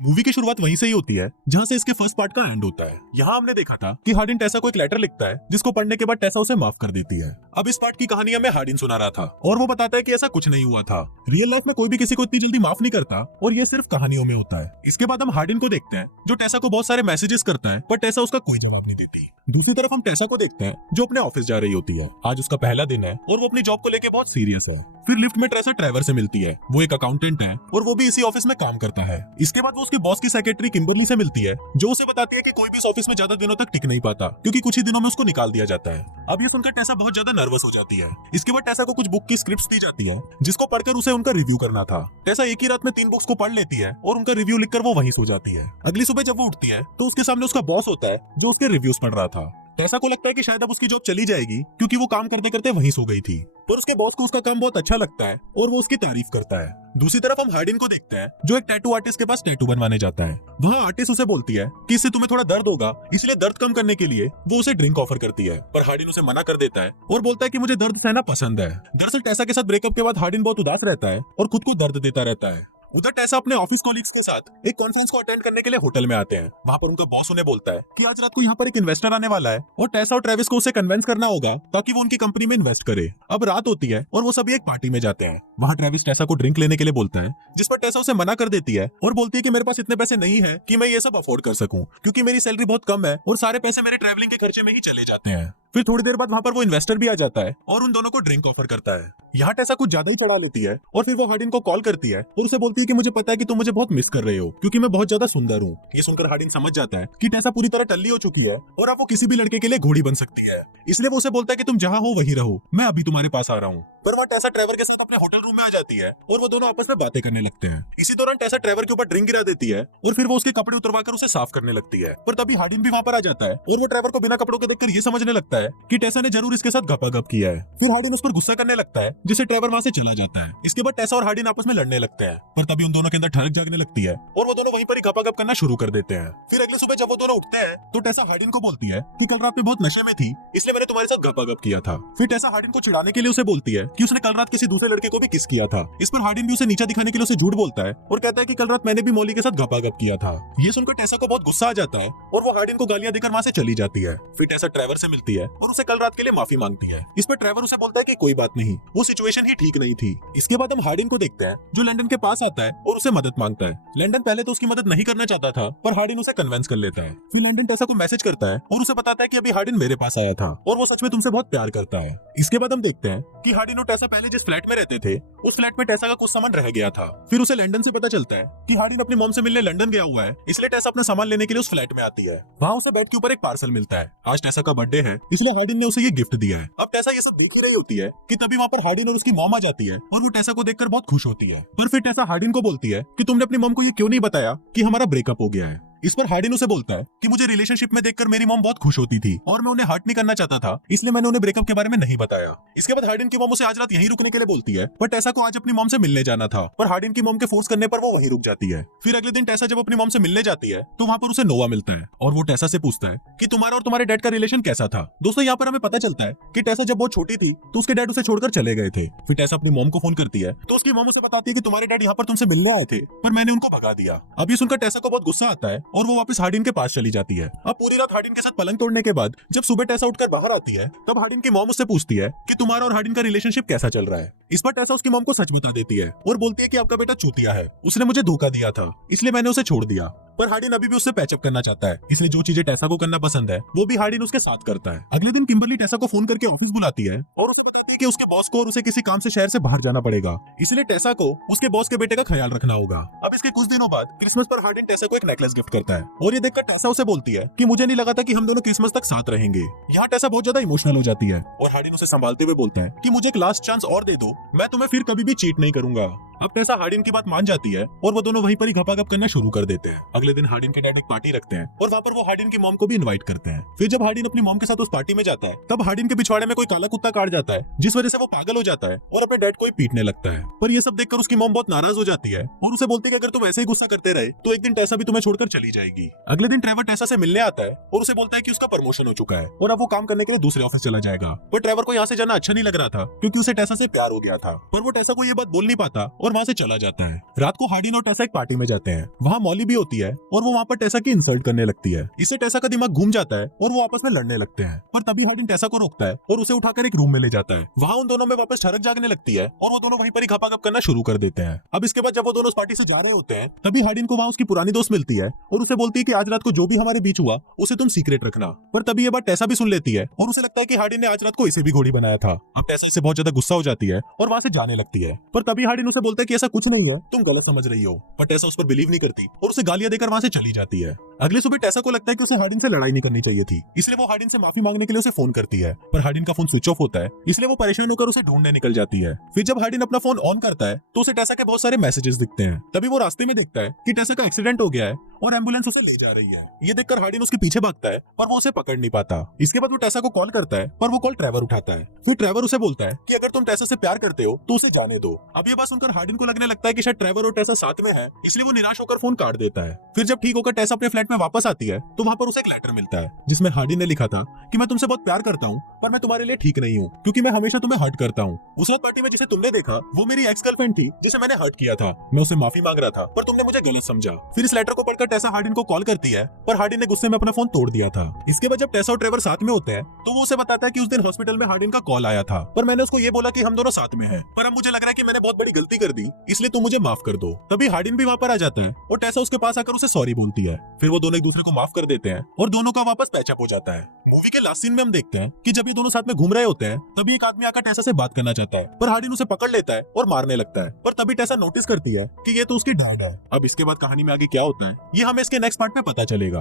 Movie की शुरुआत वहीं से ही होती है जहाँ से इसके फर्स्ट पार्ट का एंड होता है। यहाँ हमने देखा था कि हार्डिन टेसा को एक लेटर लिखता है जिसको पढ़ने के बाद टेसा उसे माफ कर देती है। अब इस पार्ट की कहानी हमें हार्डिन सुना रहा था और वो बताता है कि ऐसा कुछ नहीं हुआ था। रियल लाइफ में कोई भी किसी को इतनी जल्दी माफ नहीं करता और ये सिर्फ कहानियों में होता है। इसके बाद हम हार्डिन को देखते हैं जो टेसा को बहुत सारे मैसेजेस करता है पर टेसा उसका कोई जवाब नहीं देती। दूसरी तरफ हम टेसा को देखते हैं जो अपने ऑफिस जा रही होती है। आज उसका पहला दिन है और वो अपनी जॉब को लेकर बहुत सीरियस है। फिर लिफ्ट में टेसा ट्रेवर से मिलती है। वो एक अकाउंटेंट है और वो भी इसी ऑफिस में काम करता है। इसके बाद वो उसके बॉस की सेक्रेटरी किम्बरली से मिलती है जो उसे बताती है कि कोई भी इस ऑफिस में ज्यादा दिनों तक टिक नहीं पाता क्योंकि कुछ ही दिनों में उसको निकाल दिया जाता है। अब ये सुनकर टेसा बहुत ज्यादा नर्वस हो जाती है। इसके बाद टेसा को कुछ बुक की स्क्रिप्ट्स दी जाती है जिसको पढ़कर उसे उनका रिव्यू करना था। टेसा एक ही रात में 3 बुक्स को पढ़ लेती है और उनका रिव्यू लिखकर वो वहीं सो जाती है। अगली सुबह जब वो उठती है तो उसके सामने उसका बॉस होता है जो उसके रिव्यूज पढ़ रहा था। टेसा को लगता है कि शायद अब उसकी जॉब चली जाएगी क्योंकि वो काम करते करते वहीं सो गई थी, पर उसके बॉस को उसका काम बहुत अच्छा लगता है और वो उसकी तारीफ करता है। दूसरी तरफ हम हार्डिन को देखते हैं जो एक टैटू आर्टिस्ट के पास टैटू बनवाने जाता है। वहाँ आर्टिस्ट उसे बोलती है कि इससे तुम्हें थोड़ा दर्द होगा, इसलिए दर्द कम करने के लिए वो उसे ड्रिंक ऑफर करती है, पर हार्डिन उसे मना कर देता है और बोलता है कि मुझे दर्द सहना पसंद है। दरअसल टेसा के साथ ब्रेकअप के बाद हार्डिन बहुत उदास रहता है और खुद को दर्द देता रहता है। उधर टेसा अपने ऑफिस कॉलीग्स के साथ एक कॉन्फ्रेंस को अटेंड करने के लिए होटल में आते हैं। वहाँ पर उनका बॉस उन्हें बोलता है कि आज रात को यहाँ पर एक इन्वेस्टर आने वाला है और टेसा और ट्रेविस को उसे कन्विंस करना होगा ताकि वो उनकी कंपनी में इन्वेस्ट करे। अब रात होती है और वो सभी एक पार्टी में जाते हैं। वहाँ ट्रेविस टेसा को ड्रिंक लेने के लिए बोलता है जिस पर टेसा उसे मना कर देती है और बोलती है कि मेरे पास इतने पैसे नहीं है कि मैं ये सब अफोर्ड कर सकूं क्योंकि मेरी सैलरी बहुत कम है और सारे पैसे मेरे ट्रैवलिंग के खर्चे में ही चले जाते हैं। फिर थोड़ी देर बाद वहाँ पर वो इन्वेस्टर भी आ जाता है और उन दोनों को ड्रिंक ऑफर करता है। यहाँ टेसा कुछ ज्यादा ही चढ़ा लेती है और फिर वो हार्डिन को कॉल करती है और उसे बोलती है कि मुझे पता है कि तुम मुझे बहुत मिस कर रहे हो क्योंकि मैं बहुत ज्यादा सुंदर हूँ। ये सुनकर हार्डिन समझ जाता है कि टेसा पूरी तरह टल्ली हो चुकी है और अब वो किसी भी लड़के के लिए घोड़ी बन सकती है, इसलिए वो उसे बोलता है कि तुम जहाँ हो वहीं रहो, मैं अभी तुम्हारे पास आ रहा हूँ। पर वहाँ टेसा ट्रेवर के साथ अपने होटल रूम में आ जाती है और वो दोनों आपस में बातें करने लगते हैं। इसी दौरान टेसा ट्रेवर के ऊपर ड्रिंक गिरा देती है और फिर वो उसके कपड़े उतरवाकर उसे साफ करने लगती है, पर तभी हार्डिन भी वहाँ पर आ जाता है और वो ट्रेवर को बिना कपड़ों के देखकर ये समझने लगता है कि टेसा ने जरूर इसके साथ गपागप किया है। फिर हार्डिन उस पर गुस्सा करने लगता है जिससे ट्रेवर वहाँ से चला जाता है। इसके बाद टेसा और हार्डिन आपस में लड़ने लगते हैं, पर तभी उन दोनों के अंदर ठनक जागने लगती है और वो दोनों वहीं पर ही गपागप करना शुरू कर देते हैं। फिर अगली सुबह जब वो दोनों उठते हैं तो टेसा हार्डिन को बोलती है कि कल रात में बहुत नशे में थी इसलिए मैंने तुम्हारे साथ गपागप किया था। फिर टेसा हार्डिन को चिढ़ाने के लिए उसे बोलती है कि उसने कल रात किसी दूसरे लड़के को भी किस किया था। इस पर हार्डिन भी उसे नीचा दिखाने के लिए उसे झूठ बोलता है और कहता है कि कल रात मैंने भी मौली के साथ गपागप किया था। ये सुनकर टेसा को बहुत गुस्सा आ जाता है और वो हार्डिन को गालियां देकर वहाँ से चली जाती है। फिर टेसा ट्रेवर से मिलती है और उसे कल रात के लिए माफी मांगती है। इस पर ट्रेवर उसे बोलता है कि कोई बात नहीं, वो सिचुएशन ही ठीक नहीं थी। इसके बाद हम हार्डिन को देखते हैं जो लंदन के पास आता है और उसे मदद मांगता है। लंदन पहले तो उसकी मदद नहीं करना चाहता था पर हार्डिन उसे कन्विंस कर लेता है। फिर लंदन टेसा को मैसेज करता है और उसे बताता है कि अभी हार्डिन मेरे पास आया था और वो सच में तुमसे बहुत प्यार करता है। इसके बाद हम देखते हैं कि हार्डिन और टेसा पहले जिस फ्लैट में रहते थे उस फ्लैट में टेसा का कुछ सामान रह गया था। फिर उसे लंदन से पता चलता है कि हार्डिन अपनी मॉम से मिलने लंदन गया हुआ है, इसलिए टेसा अपना सामान लेने के लिए उस फ्लैट में आती है। वहाँ उसे बेड के ऊपर एक पार्सल मिलता है। आज टेसा का बर्थडे है इसलिए हार्डिन ने उसे ये गिफ्ट दिया है। अब टेसा ये सब देख ही रही होती है कि तभी वहाँ पर हार्डिन और उसकी मॉम आ जाती है और वो टेसा को देखकर बहुत खुश होती है। पर फिर टेसा हार्डिन को बोलती है कि तुमने अपनी मॉम को ये क्यों नहीं बताया कि हमारा ब्रेकअप हो गया है। इस पर हार्डिन उसे बोलता है कि मुझे रिलेशनशिप में देखकर मेरी मॉम बहुत खुश होती थी और मैं उन्हें हर्ट नहीं करना चाहता था, इसलिए मैंने उन्हें ब्रेकअप के बारे में नहीं बताया। इसके बाद हार्डिन की मॉम उसे आज रात यहीं रुकने के लिए बोलती है, पर टेसा को आज अपनी मॉम से मिलने जाना था, पर हार्डिन की मॉम के फोर्स करने पर वो वहीं रुक जाती है। फिर अगले दिन टेसा जब अपनी मॉम से मिलने जाती है तो वहाँ पर उसे नोवा मिलता है और वो टेसा से पूछता है कि तुम्हारा और तुम्हारे डैड का रिलेशन कैसा था। दोस्तों यहाँ पर हमें पता चलता है कि टेसा जब बहुत छोटी थी तो उसके डैड उसे छोड़कर चले गए थे। फिर टेसा अपनी मॉम को फोन करती है तो उसकी मॉम उसे बताती है कि तुम्हारे डैड यहाँ पर तुमसे मिलने आए थे पर मैंने उनको भगा दिया। अब ये सुनकर टेसा को बहुत गुस्सा आता है और वो वापस हार्डिन के पास चली जाती है। अब पूरी रात हार्डिन के साथ पलंग तोड़ने के बाद जब सुबह टेसा उठकर बाहर आती है तब हार्डिन की मॉम उससे पूछती है कि तुम्हारा और हार्डिन का रिलेशनशिप कैसा चल रहा है। इस पर टेसा उसकी मॉम को सच बता देती है और बोलती है कि आपका बेटा चूतिया है, उसने मुझे धोखा दिया था इसलिए मैंने उसे छोड़ दिया। पर हार्डिन अभी भी उससे पैचअप करना चाहता है, इसलिए जो चीजें टेसा को करना पसंद है वो भी हार्डिन उसके साथ करता है। अगले दिन किम्बरली टेसा को फोन करके ऑफिस बुलाती है और उसे बताती है कि उसके बॉस को और उसे किसी काम से शहर से बाहर जाना पड़ेगा, इसलिए टेसा को उसके बॉस के बेटे का ख्याल रखना होगा। अब इसके कुछ दिनों बाद क्रिसमस पर हार्डिन टेसा को एक नेकलेस गिफ्ट करता है और ये देखकर टेसा उसे बोलती है कि मुझे नहीं लगा था कि हम दोनों क्रिसमस तक साथ रहेंगे। यहाँ टेसा बहुत ज्यादा इमोशनल हो जाती है और हार्डिन उसे संभालते हुए बोलता है कि मुझे एक लास्ट चांस और दे दो, मैं तुम्हें फिर कभी भी चीट नहीं करूंगा। अब टेसा हार्डिन की बात मान जाती है और वो दोनों वहीं पर ही घपाघप करना शुरू कर देते हैं। अगले दिन हार्डिन के डैड एक पार्टी रखते हैं और वहाँ पर वो हार्डिन की मॉम को भी इनवाइट करते हैं। फिर जब हार्डिन अपनी मॉम के साथ उस पार्टी में जाता है तब हार्डिन के पिछवाड़े में कोई काला कुत्ता काट जाता है जिस वजह से वो पागल हो जाता है और अपने डैड को ही पीटने लगता है। पर ये सब देखकर उसकी मॉम बहुत नाराज हो जाती है और उसे बोलती है कि अगर तुम ऐसे ही गुस्सा करते रहे तो एक दिन टेसा भी तुम्हें छोड़कर चली जाएगी। अगले दिन ट्रेवर टेसा से मिलने आता है और उसे बोलता है कि उसका प्रमोशन हो चुका है और अब वो काम करने के लिए दूसरे ऑफिस चला जाएगा। पर ट्रेवर को यहाँ से जाना अच्छा नहीं लग रहा था क्योंकि उसे टेसा से प्यार हो गया था, पर वो टेसा को ये बात बोल नहीं पाता और वहाँ से चला जाता है। रात को हार्डिन और टेसा एक पार्टी में जाते हैं। वहाँ मॉली भी होती है और वो वहाँ पर टेसा की इंसल्ट करने लगती है। इससे टेसा का दिमाग घूम जाता है और वो आपस में लड़ने लगते हैं। पर तभी हार्डिन टेसा को रोकता है और उसे उठाकर एक रूम में ले जाता है। वहाँ उन दोनों में वापस ठरक जागने लगती है और वो दोनों वहीं पर ही खपाखप करना शुरू कर देते हैं। अब इसके बाद जब वो दोनों उस पार्टी से जा रहे होते हैं तभी हार्डिन को वहाँ उसकी पुरानी दोस्त मिलती है और उसे बोलती है कि आज रात को जो भी हमारे बीच हुआ उसे तुम सीक्रेट रखना। पर तभी ये बात टेसा भी सुन लेती है और उसे लगता है कि हार्डिन ने आज रात को इसे भी घोड़ी बनाया था। अब टेसा से बहुत ज्यादा गुस्सा हो जाती है और वहाँ से जाने लगती है। पर तभी हार्डिन उसे बोलता है कि ऐसा कुछ नहीं है, तुम गलत समझ रही हो। पर टेसा उस पर बिलीव नहीं करती और उसे गालियां देकर वहाँ से चली जाती है। अगले सुबह टेसा को लगता है कि उसे हार्डिन से लड़ाई नहीं करनी चाहिए थी, इसलिए वो हार्डिन से माफी मांगने के लिए उसे फोन करती है। पर हार्डिन का फोन स्विच ऑफ होता है, इसलिए वो परेशान होकर उसे ढूंढने निकल जाती है। फिर जब हार्डिन अपना फोन ऑन करता है तो उसे टेसा के बहुत सारे मैसेजेस दिखते हैं। तभी वो रास्ते में देखता है कि टेसा का एक्सीडेंट हो गया है और एम्बुलेंस उसे ले जा रही है। ये देखकर हार्डिन उसके पीछे भागता है पर वो उसे पकड़ नहीं पाता। इसके बाद वो टेसा को कॉल करता है पर वो कॉल ट्रेवर उठाता है। फिर ट्रेवर उसे बोलता है कि अगर तुम टेसा से प्यार करते हो तो उसे जाने दो। अब ये बात सुनकर हार्डिन को लगने लगता है कि शायद ट्रेवर और टेसा साथ में है, इसलिए वो निराश होकर फोन काट देता है। फिर जब ठीक होकर टेसा अपने फ्लैट में वापस आती है तो वहाँ पर उसे एक लेटर मिलता है जिसमें हार्डिन ने लिखा था कि मैं तुमसे बहुत प्यार करता हूँ पर मैं तुम्हारे लिए ठीक नहीं हूँ क्योंकि मैं हमेशा तुम्हें हर्ट करता हूँ। उस रात पार्टी में जिसे तुमने देखा वो मेरी एक्स गर्लफ्रेंड थी जिसे मैंने हर्ट किया था। मैं उसे माफी मांग रहा था पर तुमने मुझे गलत समझा। फिर इस लेटर को पढ़कर टेसा हार्डिन को कॉल करती है पर हार्डिन ने गुस्से में अपना फोन तोड़ दिया था। इसके बाद जब टेसा और ट्रेवर साथ में होते हैं तो वो उसे बताता है कि उस दिन हॉस्पिटल में हार्डिन का कॉल आया था पर मैंने उसको ये बोला कि हम दोनों साथ में हैं, पर अब मुझे लग रहा है कि मैंने बहुत बड़ी गलती कर दी, इसलिए तुम मुझे माफ कर दो। तभी हार्डिन भी वहाँ पर आ जाता है और टेसा उसके पास आकर उसे सॉरी बोलती है। फिर वो दोनों एक दूसरे को माफ कर देते हैं और दोनों का वापस पैचअप हो जाता है। मूवी के लास्ट सीन में हम देखते हैं कि जब ये दोनों साथ में घूम रहे होते हैं तभी एक आदमी आकर टेसा से बात करना चाहता है पर हार्डिन उसे पकड़ लेता है और मारने लगता है। पर तभी टेसा नोटिस करती है कि ये तो उसकी डैड है। अब इसके बाद कहानी में आगे क्या होता है ये हमें इसके नेक्स्ट पार्ट में पता चलेगा।